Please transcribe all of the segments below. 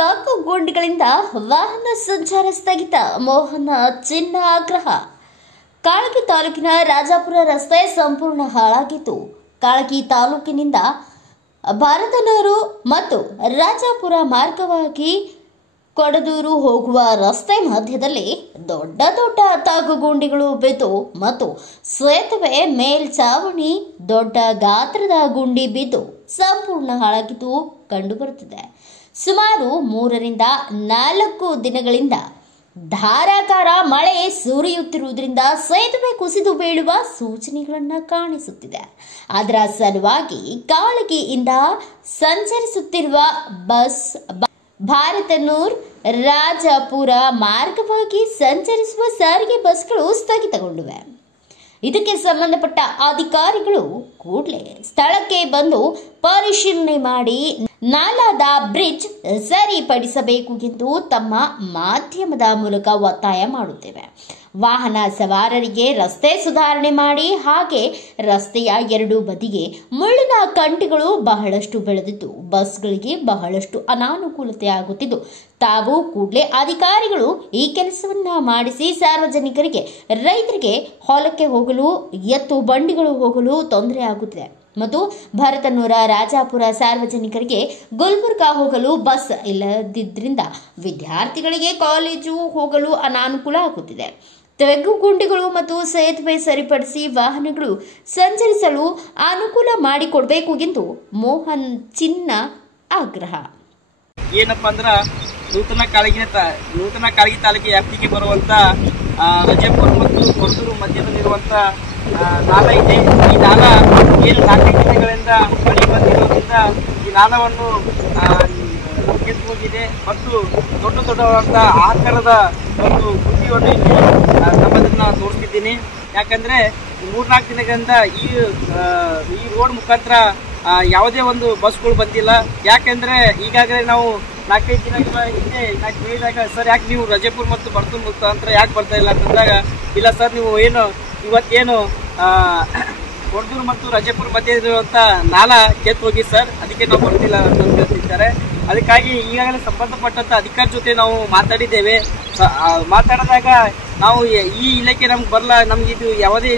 ತಾಕು ಗುಂಡಿಗಳಿಂದ ವಾಹನ ಸಂಚಾರ ಸ್ಥಗಿತ. ಮೋಹನ ಚಿನ್ನ ಆಗ್ರಹ. ಕಾಳಗಿ ತಾಲೂಕಿನ ರಾಜಾಪುರ ರಸ್ತೆ ಸಂಪೂರ್ಣ ಹಾಳಾಗಿತ್ತು. ಕಾಳಗಿ ತಾಲೂಕಿನಿಂದ ಭಾರತನೂರು ಮತ್ತು ರಾಜಾಪುರ ಮಾರ್ಗವಾಗಿ ಕೊಡದೂರು ಹೋಗುವ ರಸ್ತೆ ಮಧ್ಯದಲ್ಲಿ ದೊಡ್ಡ ದೊಡ್ಡ ತಾಗುಗುಂಡಿಗಳು ಬಿದ್ದು ಮತ್ತು ಸೇತುವೆ ಮೇಲ್ಛಾವಣಿ ದೊಡ್ಡ ಗಾತ್ರದ ಗುಂಡಿ ಬಿದ್ದು ಸಂಪೂರ್ಣ ಹಾಳಾಗಿದ್ದು ಕಂಡುಬರುತ್ತಿದೆ. ಸುಮಾರು 3 ರಿಂದ 4 ದಿನಗಳಿಂದ ಧಾರಾಕಾರ ಮಳೆ ಸುರಿಯುತ್ತಿರುವುದರಿಂದ ಸೇತುವೆ ಕುಸಿದು ಬೀಳುವ ಸೂಚನೆಗಳನ್ನು ಕಾಣಿಸುತ್ತಿದೆ. ಅದರ ಸಲುವಾಗಿ ಕಾಳಗಿಯಿಂದ ಸಂಚರಿಸುತ್ತಿರುವ ಬಸ್ ಭಾರತನೂರ್ ರಾಜಾಪುರ ಮಾರ್ಗವಾಗಿ ಸಂಚರಿಸುವ ಸಾರಿಗೆ ಬಸ್ಗಳು ಸ್ಥಗಿತಗೊಂಡಿವೆ. ಇದಕ್ಕೆ ಸಂಬಂಧಪಟ್ಟ ಅಧಿಕಾರಿಗಳು ಕೂಡಲೇ ಸ್ಥಳಕ್ಕೆ ಬಂದು ಪರಿಶೀಲನೆ ಮಾಡಿ ನಾಲಾದ ಬ್ರಿಡ್ಜ್ ಸರಿಪಡಿಸಬೇಕು ಎಂದು ತಮ್ಮ ಮಾಧ್ಯಮದ ಮೂಲಕ ಒತ್ತಾಯ ಮಾಡುತ್ತೇವೆ. ವಾಹನ ಸವಾರರಿಗೆ ರಸ್ತೆ ಸುಧಾರಣೆ ಮಾಡಿ, ಹಾಗೆ ರಸ್ತೆಯ 2 ಬದಿಗೆ ಮುಳ್ಳಿನ ಕಂಟಿಗಳು ಬಹಳಷ್ಟು ಬೆಳೆದಿದ್ದು ಬಸ್ಗಳಿಗೆ ಬಹಳಷ್ಟು ಅನಾನುಕೂಲತೆ ಆಗುತ್ತಿದ್ದು, ತಾವು ಕೂಡಲೇ ಅಧಿಕಾರಿಗಳು ಈ ಕೆಲಸವನ್ನ ಮಾಡಿಸಿ ಸಾರ್ವಜನಿಕರಿಗೆ, ರೈತರಿಗೆ ಹೊಲಕ್ಕೆ ಹೋಗಲು, ಎತ್ತು ಬಂಡಿಗಳು ಹೋಗಲು ತೊಂದರೆ ಆಗುತ್ತಿದೆ ಮತ್ತು ಭಾರತನೂರ ರಾಜಾಪುರ ಸಾರ್ವಜನಿಕರಿಗೆ ಗುಲ್ಬರ್ಗಾ ಹೋಗಲು ಬಸ್ ಇಲ್ಲದಿದ್ದರಿಂದ ವಿದ್ಯಾರ್ಥಿಗಳಿಗೆ ಕಾಲೇಜು ಹೋಗಲು ಅನಾನುಕೂಲ ಆಗುತ್ತಿದೆ. ತೆಗ್ಗು ಗುಂಡಿಗಳು ಮತ್ತು ಸೇತುವೆ ಸರಿಪಡಿಸಿ ವಾಹನಗಳು ಸಂಚರಿಸಲು ಅನುಕೂಲ ಮಾಡಿಕೊಡಬೇಕು ಎಂದು ಮೋಹನ್ ಚಿನ್ನ ಆಗ್ರಹ. ಏನಪ್ಪಾ ಅಂದ್ರ ನೂತನ ಕಾಳಗಿ ತಾಲೂಕಿನ ವ್ಯಾಪ್ತಿಗೆ ಬರುವಂತ ರಾಜಾಪುರ ಮತ್ತು ಕೊಡದೂರು ಮಧ್ಯದಲ್ಲಿರುವಂತ ನಾಲಾ ಇದೆ. ಈ ನಾಲಾ ಏನು 4 ದಿನಗಳಿಂದ ಮಳೆ ಬಂದಿರೋದ್ರಿಂದ ಈ ನಾಲವನ್ನು ಕೆತ್ತು ಹೋಗಿದೆ ಮತ್ತು ದೊಡ್ಡವಾದಂತ ಆಕಾರದ ಒಂದು ಗುಂಡಿಯನ್ನು ಇಲ್ಲಿ ನಮ್ಮದನ್ನ ತೋರಿಸ್ತಿದ್ದೀನಿ. ಯಾಕಂದ್ರೆ 3-4 ದಿನಗಳಿಂದ ಈ ರೋಡ್ ಮುಖಾಂತರ ಯಾವುದೇ ಒಂದು ಬಸ್ಗಳು ಬಂದಿಲ್ಲ. ಯಾಕಂದ್ರೆ ಈಗಾಗಲೇ ನಾವು 4-5 ದಿನಗಳ ಹಿಂದೆ ಹೇಳಿದಾಗ, ಸರ್ ಯಾಕೆ ನೀವು ರಾಜಾಪುರ ಮತ್ತು ಬರ್ತೂರು ಮುಖಾಂತರ ಯಾಕೆ ಬರ್ತಾ ಇಲ್ಲ ಅಂತಂದಾಗ, ಇಲ್ಲ ಸರ್ ನೀವು ಇವತ್ತೇನು ಕೊಡದೂರು ಮತ್ತು ರಾಜಾಪುರ ಮಧ್ಯೆ ಇರುವಂತ ನಾಲಾ ಕೆತ್ತು ಹೋಗಿ ಸರ್, ಅದಕ್ಕೆ ನಾವು ಬರ್ತಿಲ್ಲ ಅಂತ ಹೇಳ್ತಿದ್ದಾರೆ. ಅದಕ್ಕಾಗಿ ಈಗಾಗಲೇ ಸಂಬಂಧಪಟ್ಟಂತ ಅಧಿಕಾರಿ ಜೊತೆ ನಾವು ಮಾತಾಡಿದ್ದೇವೆ. ಮಾತಾಡಿದಾಗ ನಾವು ಈ ಇಲಾಖೆ ನಮ್ಗೆ ಬರಲ್ಲ, ನಮ್ಗೆ ಯಾವುದೇ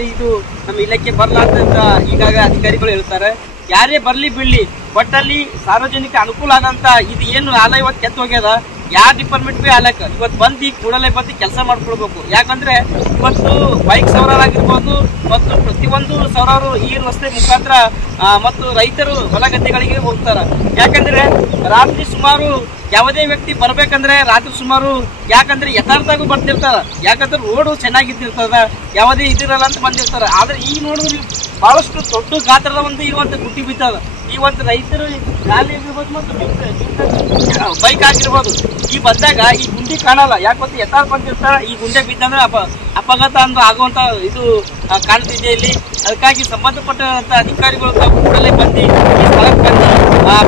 ನಮ್ಮ ಇಲಾಖೆ ಬರಲ್ಲ ಅಂತ ಈಗಾಗಲೇ ಅಧಿಕಾರಿಗಳು ಹೇಳ್ತಾರೆ. ಯಾರೇ ಬರ್ಲಿ ಬಿಡ್ಲಿ, ಒಟ್ಟಲ್ಲಿ ಸಾರ್ವಜನಿಕ ಅನುಕೂಲ ಆದಂತ ಇದು ಏನು ನಾಲಾ ಇವತ್ತು ಕೆತ್ತು ಹೋಗ್ಯದ, ಯಾವ ಡಿಪಾರ್ಟ್ಮೆಂಟ್ ಬಿ ಆಲಕ್ ಇವತ್ತು ಬಂದು ಕೂಡಲೇ ಬಂದು ಕೆಲಸ ಮಾಡ್ಕೊಳ್ಬೇಕು. ಯಾಕಂದ್ರೆ ಇವತ್ತು ಬೈಕ್ ಸವಾರರಾಗಿರ್ಬೋದು ಮತ್ತು ಪ್ರತಿಯೊಂದು ಸವಾರರು ಈ ರಸ್ತೆ ಮುಖಾಂತರ ಮತ್ತು ರೈತರು ಹೊಲ ಗದ್ದೆಗಳಿಗೆ ಹೋಗ್ತಾರ. ಯಾಕಂದ್ರೆ ರಾತ್ರಿ ಸುಮಾರು ಯಾವುದೇ ವ್ಯಕ್ತಿ ಬರ್ಬೇಕಂದ್ರೆ ರಾತ್ರಿ ಸುಮಾರು, ಯಾಕಂದ್ರೆ ಯಥಾರ್ಥಗೂ ಬರ್ತಿರ್ತಾರ, ಯಾಕಂದ್ರೆ ರೋಡು ಚೆನ್ನಾಗಿದ್ದಿರ್ತದ, ಯಾವುದೇ ಇದಿರಲ್ಲ ಅಂತ ಬಂದಿರ್ತಾರ. ಆದ್ರೆ ಈ ನೋಡಿದ್ರೆ ಬಹಳಷ್ಟು ದೊಡ್ಡ ಗಾತ್ರದ ಒಂದು ಇರುವಂತ ಗುಟ್ಟಿ ಬಿತ್ತದ. ಈ ಒಂದು ರೈತರು ಗಾಲಿ ಆಗಿರ್ಬೋದು ಮತ್ತು ಬೈಕ್ ಆಗಿರ್ಬೋದು, ಈ ಬಂದಾಗ ಈ ಗುಂಡಿ ಕಾಣಲ್ಲ. ಯಾಕಂದ್ರೆ ಯಥಾರ್ಥ ಬಂದಿರ್ತಾರ, ಈ ಗುಂಡೆ ಬಿದ್ದಂದ್ರೆ ಅಪಘಾತ ಅಂತ ಆಗುವಂತ ಇದು ಕಾಣ್ತಿದೆ ಇಲ್ಲಿ. ಅದಕ್ಕಾಗಿ ಸಂಬಂಧಪಟ್ಟಂತ ಅಧಿಕಾರಿಗಳು ಕೂಡಲೇ ಬಂದು ಈ ಸ್ಥಳಕ್ಕೆ ಬಂದು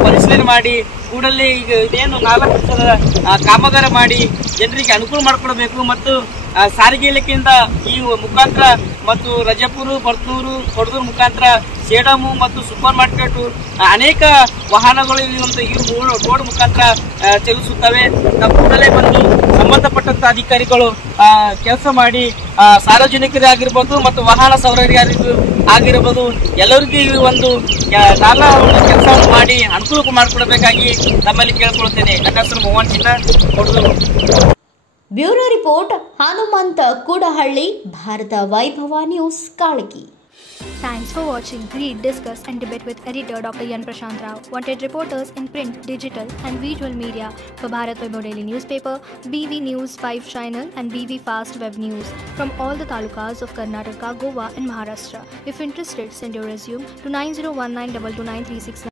ಪರಿಶೀಲನೆ ಮಾಡಿ ಕೂಡಲೇ ಈಗ ಇದೇನು 4 ವರ್ಷದ ಕಾಮಗಾರಿ ಮಾಡಿ ಜನರಿಗೆ ಅನುಕೂಲ ಮಾಡಿಕೊಡಬೇಕು. ಮತ್ತು ಸಾರಿಗೆ ಇಲಾಖೆಯಿಂದ ಈ ಮುಖಾಂತರ ಮತ್ತು ರಾಜಾಪುರ, ಬರ್ತೂರು, ಕೊಡದೂರು ಮುಖಾಂತರ ಸೇಡಮು ಮತ್ತು ಸೂಪರ್ ಮಾರ್ಕೆಟ್ ಅನೇಕ ವಾಹನಗಳು ಈ ರೋಡ್ ಮುಖಾಂತರ ಚಲಿಸುತ್ತವೆ. ನಾವು ಕೂಡಲೇ ಬಂದು ಸಂಬಂಧಪಟ್ಟಂತ ಅಧಿಕಾರಿಗಳು ಕೆಲಸ ಮಾಡಿ ಸಾರ್ವಜನಿಕರೇ ಆಗಿರ್ಬೋದು ಮತ್ತು ವಾಹನ ಸವಾರರಿಗೆ ಆಗಿರ್ಬೋದು ಎಲ್ಲರಿಗೂ ಈ ಒಂದು ನಾಲಾ ಕೆಲಸವನ್ನು ಮಾಡಿ ಅನುಕೂಲ ಮಾಡಿಕೊಡಬೇಕಾಗಿ ನಮ್ಮಲ್ಲಿ ಕೇಳ್ಕೊಳ್ತೇನೆ. ನನ್ನ ಹೆಸರು ಮೋಹನ್ ಚಿನ್ನ, ಕೊಡದೂರು. ಬ್ಯೂರೋ ರಿಪೋರ್ಟ್ ಹನುಮಂತ ಕೂಡಹಳ್ಳಿ, ಭಾರತ ವೈಭವ news, Kalagi. Thanks for watching. Read, discuss and debate with editor Dr. Yan Prashant Rao. Wanted reporters in print, digital and visual media for Bharat Vaibhav Daily Newspaper, BV News 5 Channel and BV Fast Web News from all the talukas of Karnataka, Goa and Maharashtra. If interested, send your resume to 9019229369.